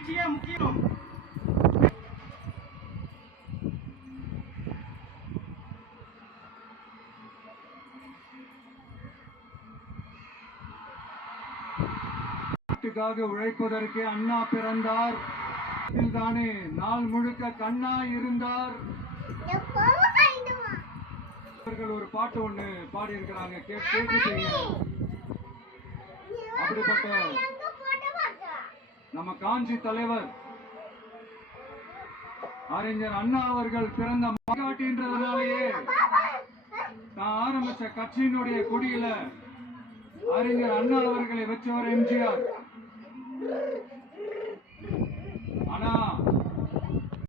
மகிழ்ச்சியே முக்கியம். நாட்டுக்காக உழைப்பதற்கு அண்ணா பிறந்தார். தானே நாள் முழுக்க கண்ணா இருந்தார். அவர்கள் ஒரு பாட்டு ஒண்ணு பாடி இருக்கிறாங்க, கேட்டுட்டீங்க. அப்படிப்பட்ட நம்ம காஞ்சி தலைவர் அறிஞர் அண்ணா அவர்கள் பிறந்த மாகாட்டின்றதுனாலேயே நான் ஆரம்பிச்ச கட்சியினுடைய கொடியில அறிஞர் அண்ணா அவர்களை வச்சவர் எம்ஜிஆர்.